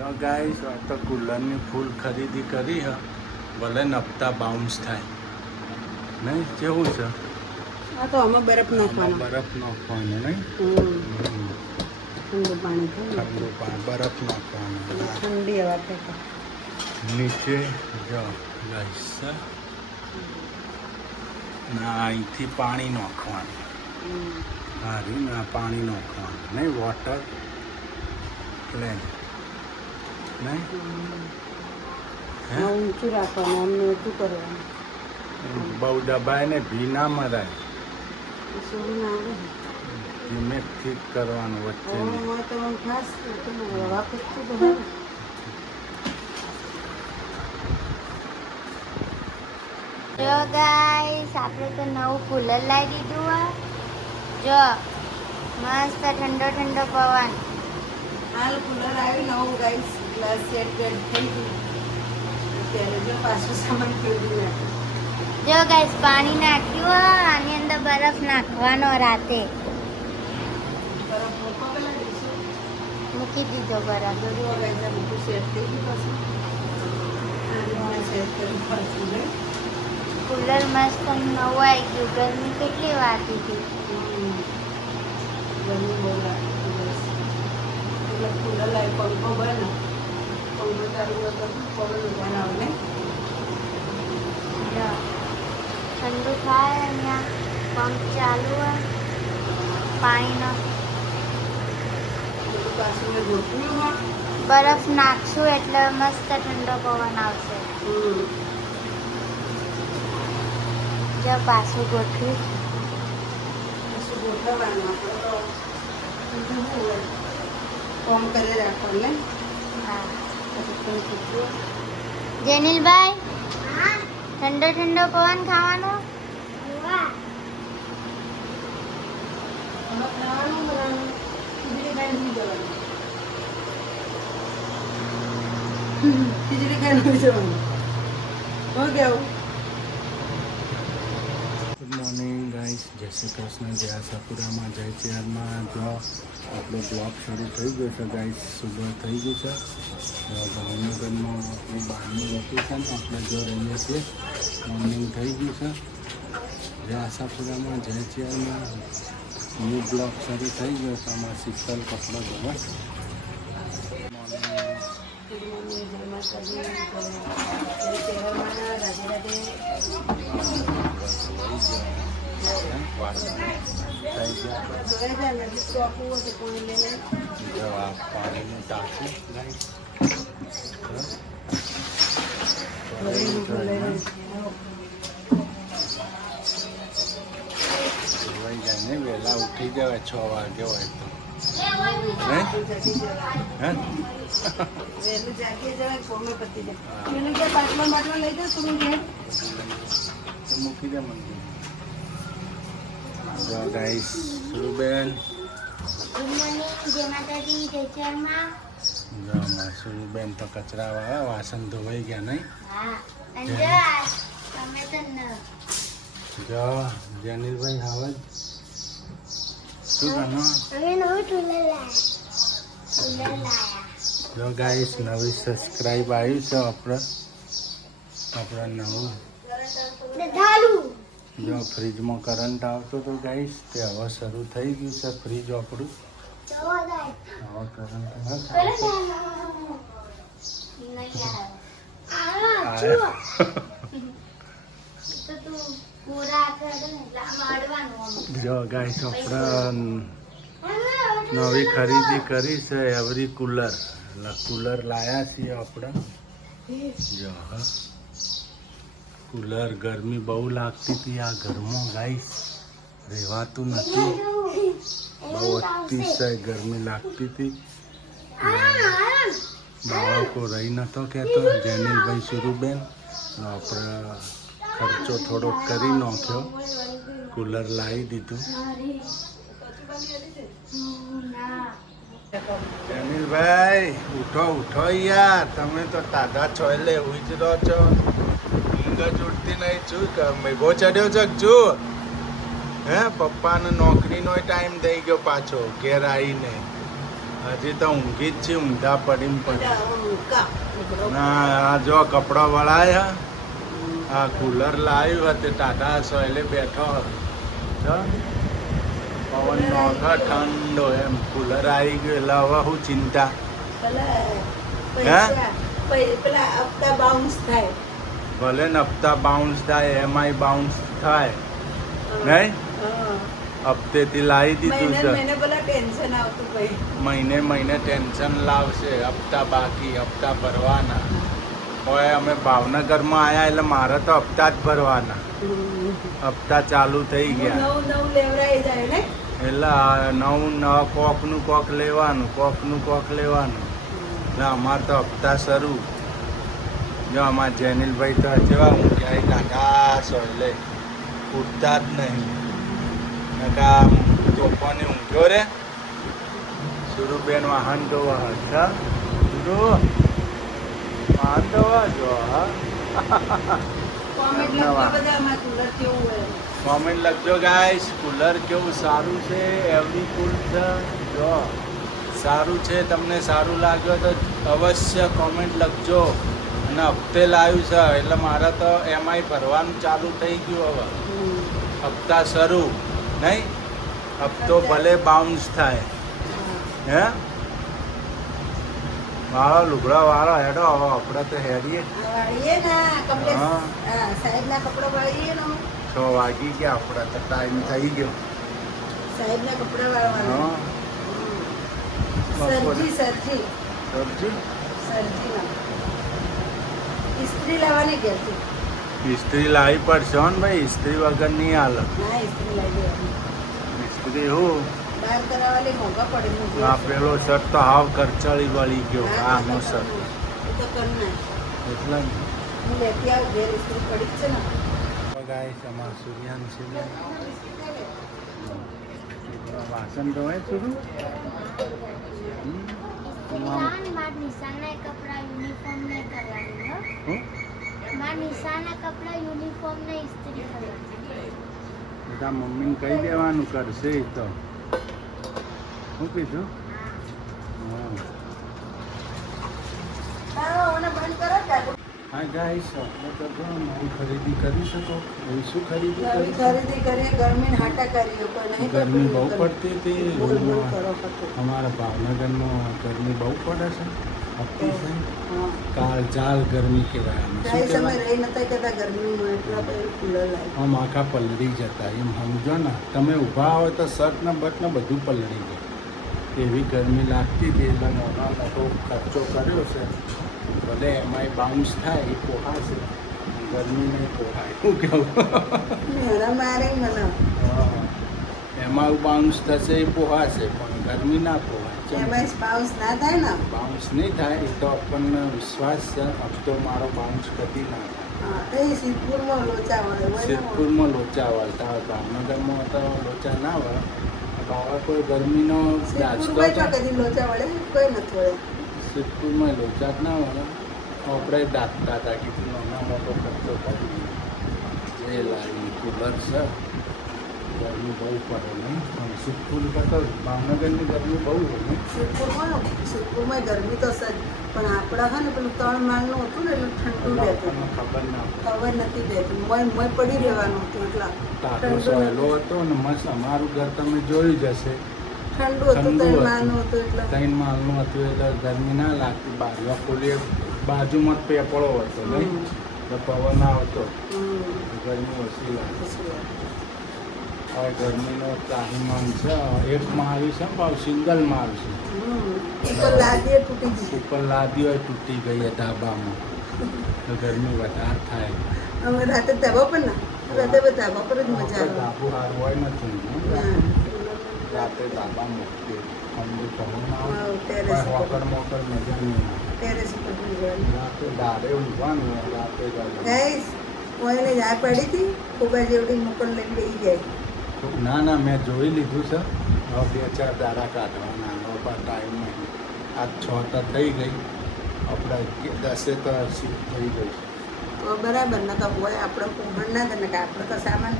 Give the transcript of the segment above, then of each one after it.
તો ગાઈસ તો કુલરની ફૂલ ખરીદી કરી હ ભલે નફતા બાઉન્સ થાય નહીં કેવું છે આ તો આમાં બરફ નાખવાનો બરફ નાખવાનો નહીં ઠંડુ પાણી ઠંડુ પાણી બરફ નાખવાનું ઠંડી હવા ફેંકો નીચે જો ગાઈસ ના અહીંથી પાણી નાખવાનું હારી ના પાણી નાખવાનું નહીં વોટર પ્લેન નહીં ઊંચું રાખવાનું અમને ઊંચું કરવાનું બહુ દબાય ને ભી ના મરાય શું ના આવે ધીમે ઠીક કરવાનું વચ્ચે ઓમાં તો ખાસ હવા ફેંકતું તો હોય જો ગાઈસ આપણે તો નવું કુલર લાવી દીધું હે જો મસ્ત ઠંડો ઠંડો પવન હાલ કુલર આવ્યું નવું ગાઈસ ગ્લાસ સેટ બેટ થઈ ગયું ત્યારે જો પાછું સામાન ફેરવી નાખ્યું જો ગાઈસ પાણી નાખ્યું હે આની અંદર બરફ નાખવાનો રાતે બરફ મૂકો પેલા દિવસે મૂકી દીધો બરફ જો ગાઈસ આ બધું સેટ થઈ ગયું પાછું આને સેટ કરી પાછું લઈ કુલર મસ્ત નવું આવી ગયું ગરમી કેટલી વાતી હતી ગરમી બહુ લાગતી બસ એટલે કુલર લાવી પંખો બને પંખો ચાલુ હતો પવન ઉભા આવે ને જો ઠંડુ થાય અહીંયા પંપ ચાલુ હે પાણીનો બધું પાછું મેં ગોઠવ્યું બરફ નાખશું એટલે મસ્ત ઠંડો પવન આવશે જો પાછું ગોઠવી પાછું ગોઠવવાનું આપણે તો બીજું શું હોય કોમ કરી રાખવાનું ને હા પછી કોઈ કીધું જેનિલભાઈ ઠંડો ઠંડો પવન ખાવાનો ખાવાનું બનાવવાનું ખીચડી ખાઈને સુઈ જવાનું ખીચડી ખાઈને સુઈ જવાનું શું કેવું ગુડ મોર્નિંગ ગાઈસ જય શ્રી કૃષ્ણ જય આશાપુરામાં જય ચેરમાં જો આપણો બ્લોગ શરૂ થઈ ગયો છે ગાઈસ સુબહ થઈ ગયું છે ભાવનગરમાં આપણું બહારનું લોકેશન આપણે જો રહીએ છીએ મોર્નિંગ થઈ ગયું છે જય આશાપુરામાં જય ચેરમાં ન્યૂ બ્લોગ શરૂ થઈ ગયો છે આમાં શીતલ કપડાં ધોવા જવાબ પાણીનું ટાંકું ધોવાઈ જાય ને વહેલા ઉઠી જવાય 6 વાગે હોય તો હે વહેલું જાગીએ જવાય કોમે પતી જાય એને કે બાટલો લઈ જાઓ તમે ઘેર મૂકી દે મંદિર જો ગાઈસ સુરુબેન ગુડ મોર્નિંગ જય માતાજી જય ચેરમાં જો અમારા સુરુબેન તો કચરા વાળા વાસણ ધોવાઈ ગયા નહીં હા અને તમે તો ન જો જેનિલભાઈ હાવજ શું ગણો અમે નવું ટુલર લાયા જો ગાઈસ નવી સબસ્ક્રાઇબ આવ્યું છે આપણે નવું ધાલુ જો ફ્રીજમાં કરંટ આવતો તો ગાઈસ તે હવે શરૂ થઈ ગયું છે ફ્રીજ આપણું હવે કરંટ જો ગાઈસ આપણે નવી ખરીદી કરી છે એવરી કુલર કુલર લાયા છીએ આપણે જો હા કુલર ગરમી બહુ લાગતી હતી આ ઘરમાં ગાઈસ રહેવાતું નથી બહુ અતિશય ગરમી લાગતી હતી બાળકો રહી નતો કહેતો જેનિલભાઈ સુરુબેન આપણે ખર્ચો થોડોક કરી નાખ્યો કુલર લાવી દીધું જેનિલભાઈ ઉઠો યાર તમે તો તાજા છો એટલે ઉઈ જ રહો છો ઊંઘ જ ઉઠતી નહીં શું મેઘો ચડ્યો છે શું હે પપ્પાને નોકરીનો ટાઈમ થઈ ગયો પાછો ઘેર આવીને હજી તો ઊંઘી જ છે, ઊંધા પડીને પડી. કા કપડો. ના આ જો કપડા વળાય આ કુલર લાવ્યું તે ટાટા સોયલે બેઠો જો પવન નોખા ઠંડો એમ કુલર આવી ગયું એટલે હવે શું ચિંતા. પેલા પેલા હપ્તા બાઉન્સ થાય. ભલે ને હપ્તા બાઉન્સ થાય એમાંય બાઉન્સ થાય નહીં. હા. હપ્તેથી લાવી દીધું છે. મહિને પેલા ટેન્શન આવતું ભાઈ. મહિને મહિને ટેન્શન લાવશે. હપ્તા બાકી, હપ્તા ભરવાના. હવે અમે ભાવનગરમાં આવ્યા એટલે મારે તો હપ્તા જ ભરવાના. હપ્તા ચાલુ થઈ ગયા નવું લેવરાઈ જાય ને. એટલે નવું કોકનું કોક લેવાનું, કોકનું કોક લેવાનું. એટલે અમારે તો હપ્તા શરૂ. જો અમારા જેનિલભાઈ તો જેવા હું ક્યાંય ટાટા સોયલે ઉઠતા જ નહીં. નકા તોફાની ઊંઘ્યો રે. સુરુબેન વાહન ધોવા હતા. સુરુ વાહન ધોવા જો હા. કોમેન્ટ લખજો બધા આમાં કુલર કેવું હોય. કોમેન્ટ લખજો ગાઈસ, કુલર કેવું સારું છે. એવરી કુલ છે જો સારું છે. તમને સારું લાગ્યો તો અવશ્ય કોમેન્ટ લખજો. અને હપ્તે લાવ્યું છે એટલે મારે તો એમાંય ભરવાનું ચાલુ થઈ ગયું. હવે હપ્તા શરૂ નહીં. હપ્તો ભલે બાઉન્સ થાય હે વાળો લુગડા વાળો હેડો. હવે આપણે તો હેડીએ. વાળીએ ના કમલેશ. હા. હા, સાહેબના કપડા વાળીએ ને. 6 વાગી ગયા. આપણે તો ટાઈમ થઈ ગયો. સાહેબના કપડા વાળવાના. હા સરજી સબ્જી સરજીના ઇસ્ત્રી લાવવાની ઘેરથી. ઇસ્ત્રી લાવી પડશે હો ને ભાઈ. ઇસ્ત્રી વગર નહીં હાલે. ના ઇસ્ત્રી લાવી દેવાની. ઇસ્ત્રી હું બહાર કરાવવાની મોંઘા પડે છે. આ પેલો શર્ટ તો હાવ કરચળી વળી ગયો. આનો શર્ટ એ તો કર નાખ. એટલે હું લેતી આવું ઘેર ઇસ્ત્રી પડી જ છે ને. ગાઈસ અમાર સૂર્યાંશી વાસણ ધોવાય શુરુ. મારા નિશાના કપડા યુનિફોર્મ ને કરવાની હો. મારા નિશાના કપડા યુનિફોર્મ ને ઇસ્ત્રી કરવાની. બધા મમ્મીને કહી દેવાનું કરશે એ તો. શું કીધું? હા તારો ઓને બંધ કરો કાઢો. હા ગાઈસ આપણે તો જો નવી ખરીદી કરી શકો. એવી શું ખરીદી નવી કરી? ખરીદી કરીએ ગરમી હાટા કરીએ કોઈ નહીં ગરમી બહુ કરતું. પડતી હતી. બોલ બોલ કરો ખતું. અમારા ભાવનગરમાં ગરમી બહુ પડે છે. અતિશય હા. કાળ ચાલ ગરમી કહેવાય. આને શું ગાઈસ અમે કહેવાય? રહી નતા કહેતા ગરમીમાં એટલા પછી કુલર લાવી. આમ આખા પલળી જતા એમ સમજો ને. તમે ઊભા હોય તો શર્ટ ને બટ ને બધું પલળી જાય. એવી ગરમી લાગતી હતી. એટલે મોટો ખર્ચો કર્યો છે. ભલે એમાંય બાઉન્સ થાય એ પોહાશે. ગરમી નહીં પોહાય. શું કહું? મેરા મારે મને હા. એમાં બાઉન્સ થશે એ પોહાશે પણ ગરમી ના પોહાય. એમાં બાઉન્સ ના થાય ને. બાઉન્સ નહીં થાય એ તો આપણને વિશ્વાસ છે. હપ્તો મારો બાઉન્સ કદી ના થાય. હા એ સિદ્ધપુરમાં લોચા વળે હોય ને. સિદ્ધપુરમાં લોચા વળતા હોય. ભાવનગરમાં તો લોચા ના વળે. બાવા કોઈ ગરમીનો દાજતો સિદ્ધપુરમાં તો કદી લોચા વળે કોઈ નથી વળે. સિદ્ધપુરમાં લોચા જ ના વળે. આપણે દાખતા હતા કે નાના મોટો ખર્ચો કરી જે લાવી કુલર છે. ગરમી બહુ પડે નહીં પણ સિદ્ધપુર કરતાં ભાવનગરની ગરમી બહુ હોય ને. સિદ્ધપુરમાં ગરમી તો સજ પણ આપણા હા ને પેલું 3 માળનું હતું ને એટલે ઠંડુ રહેતું. આપણને ખબર ના પડે. ખબર નથી રહેતું. મોય પડી રહેવાનું હતું એટલા ટાટો ઠંડુ સહેલો નહોતું. હતો ને મસ્ત. અમારું ઘર તમે જોયું જ હશે. ઠંડુ હતું ઠંડુ 3 હતું. માળનું હતું એટલે 3 માળનું હતું એટલે ગરમી ના લાગતી. બાજુ ખોલીએ બાજુમાં જ પેપળો હતો નહીં એટલે પવન આવતો. હમ. ગરમી ઓછી લાગે. પછી વાત. હવે ગરમીનો ત્રાહિમામ છે. એક માળ્યું છે ભાવ સિંગલ માળ્યું ઉપર લાદીએ તૂટી છે. ગઈ. ઉપર લાદી હોય તૂટી ગઈ એ ધાબામાં તો ગરમી વધારે થાય. અમે રાતે ધાબા પર ના રાતે ધાબા પર જ મજા આવે. ધાબુ સારું હોય નથી ને. ના. રાતે ધાબા મૂકીએ ઠંડુ પવન આવે. હા, ટેરેસ ઉપર. હોકર મોકર મજા નહીં આવે. ટેરેસ ઉપર સુઈ જવાનું. રાતે દાડે ઊંઘવાનું હોય, રાતે ગરમી. ગાઈસ કોઈને જા પડી હતી ખૂબ જ એવડી મોકલ લઈને બેસી જાય. ના ના મેં જોઈ લીધું છે. હવે 2-4 દાડા કાઢવાના. હવે ટાઈમ નહીં. આજ 6 તો થઈ ગઈ. આપણે 10 તો શિફ્ટ થઈ ગઈ. તો બરાબર ને તો હોય આપણે કુંભણ ના થાય ને કે આપણે તો સામાન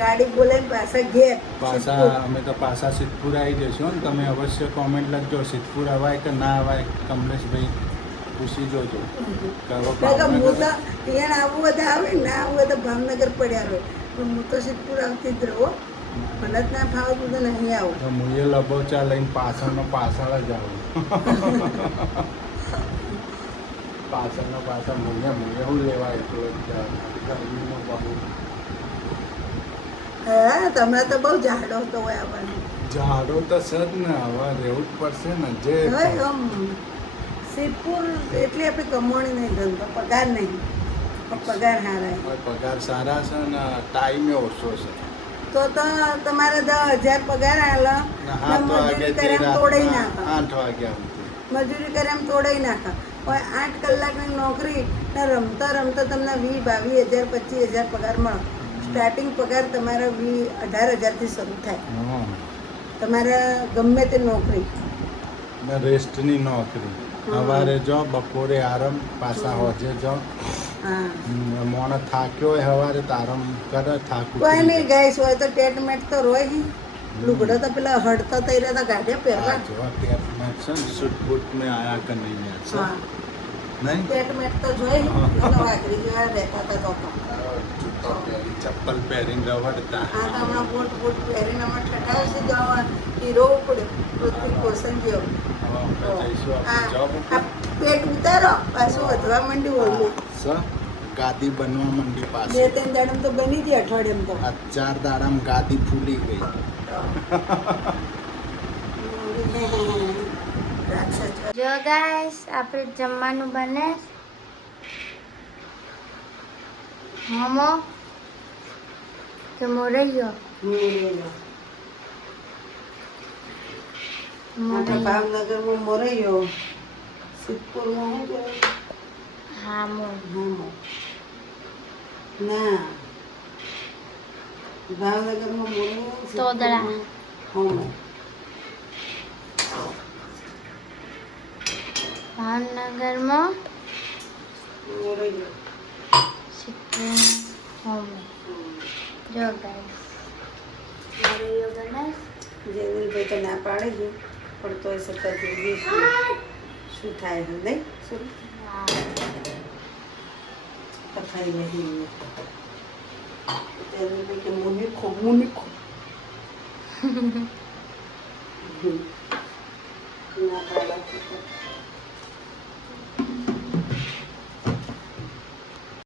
ગાડી બોલાવીને પાછા ઘેર પાછા અમે તો પાછા સિદ્ધપુર આવી જઈશું ને તમે અવશ્ય કોમેન્ટ લખજો સિદ્ધપુર અવાય કે ના અવાય કમલેશભાઈ પૂછી જોજો કે હવે હું તો ભાવનગર અહીંયા આવવું બધા આવે ને ના આવવું હોય તો ભાવનગર પડ્યા રહે પણ હું તો સિદ્ધપુર આવતી જ રહો મને જ ના ફાવે તું તો નહીં આવું તો મુએ લબોચા લઈને પાછળ જ આવું પાછળ મુએ હું લેવા એટલો જ ગરમીમાં બહુ હા તમે તો બહુ જાડો હતો હોય આવવાનું ઝાડો તો છે જ ને હવે રહેવું જ પડશે ને જે હવે આમ સિદ્ધપુર એટલી આપણી કમાણી નહીં ધંધો પગાર નહીં પણ પગાર સારા હવે પગાર સારા છે ને ટાઈમે ઓછો છે તો તમારે 10,000 પગાર આલે ને 7 મજૂરી કરે એમ વાગ્યાથી તોડાઈ રાતના નાખે 8 વાગ્યા સુધી મજૂરી કરે એમ તોડાઈ નાખે હવે 8 કલાકની નોકરી ને રમતા રમતા તમને 20,000, 22,000, 25,000 પગાર મળે સ્ટાર્ટિંગ પગાર તમારે 18,000થી શરૂ થાય હા તમારે ગમે તે નોકરી ને રેસ્ટની નોકરી સવારે જો બપોરે આરામ પાછા હોજે જો હા મોણ થાક્યો હોય સવારે તો આરામ કરે થાક કોઈ ઉતરી નહીં ગાઈસ હોય તો ટેટ મેટ તો રોય હી લુગડો તો પેલા હડતા થઈ રહ્યા હતા ગાઢિયા પહેરવા જાય. જો ટેપ મેચ છે ને સૂટ બૂટ મેં આયા કે નહીં મેચ છે હા નહીં ટેટ મેટ તો જોઈ એનો વાઘરી જેવા રહેતા હતા તો જૂતો પહેરી ચપ્પલ પહેરીને રવડતા આ તો હમણાં બૂટ પહેરીને હમણાં ઠઠાવે છે જવા હીરો પડ્યો પૃથ્વી કોશન જેવો હવે આપણે જઈશું આ આપણે જોબ આ પેટ ઉતારો પાછું વધવા માંડ્યું ઓલું ગાદી બનવા માંડી બે પાસે 3 દાડમ તો બની હતી અઠવાડિયામાં તો આ 4 દાડામાં ગાદી ફૂલી ગઈ રાક્ષસ જો ગાઈસ આપણે જમવાનું બને મોમો કે મોરૈયો આપણે ભાવનગરમાં મોરૈયો સિદ્ધપુરમાં શું કહેવાય હા મો ના ભાવનગરમાં મોરૈયો તોદળા. ભાવનગરમાં મોરૈયો સિક્કિમ હોમ જો ગાઈસ મોરૈયો બને જેવીભાઈ તો ના પાડે છે પણ તોય સતત જોઈએ શું થાય છે નહીં શું હા તફાઈ રહી જેવીભાઈ કે મુનિખો મુનિખો ના પાડે